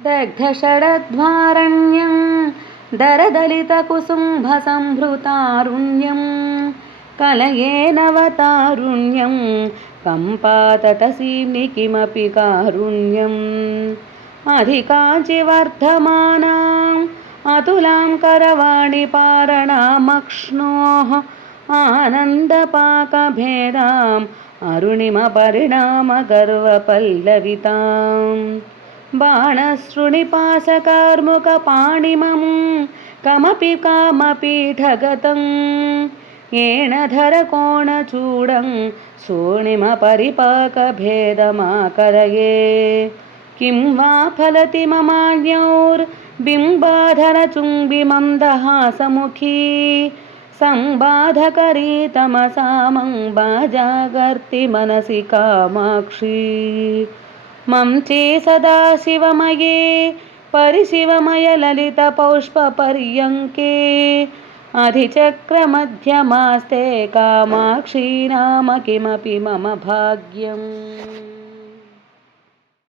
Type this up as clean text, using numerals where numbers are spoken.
दग्धषडध्वारण्यं दरदलितकुसुम्भसम्भृतारुण्यं कलये नवतारुण्यं कम्पातटसीम्नि किमपि कारुण्यम् अधिकाचिवर्धमानाम् अतुलां करवाणि पारणामक्ष्णोः आनन्दपाकभेदाम् अरुणिमपरिणामगर्वपल्लविताम् बाणश्रुणिपाशकार्मुकपाणिमं कमपि कामपीठगतं येन धरकोणचूडं शोणिमपरिपाकभेदमाकरये किं वा फलति ममाज्ञौर्बिम्बाधरचुम्बिमन्दहासमुखी संबाधकरी तमसामं बाजागर्ति मनसि कामाक्षी मं चे सदाशिवमये परिशिवमयललितपौष्पपर्यङ्के अधिचक्रमध्यमास्ते कामाक्षी नाम किमपि मम भाग्यम्।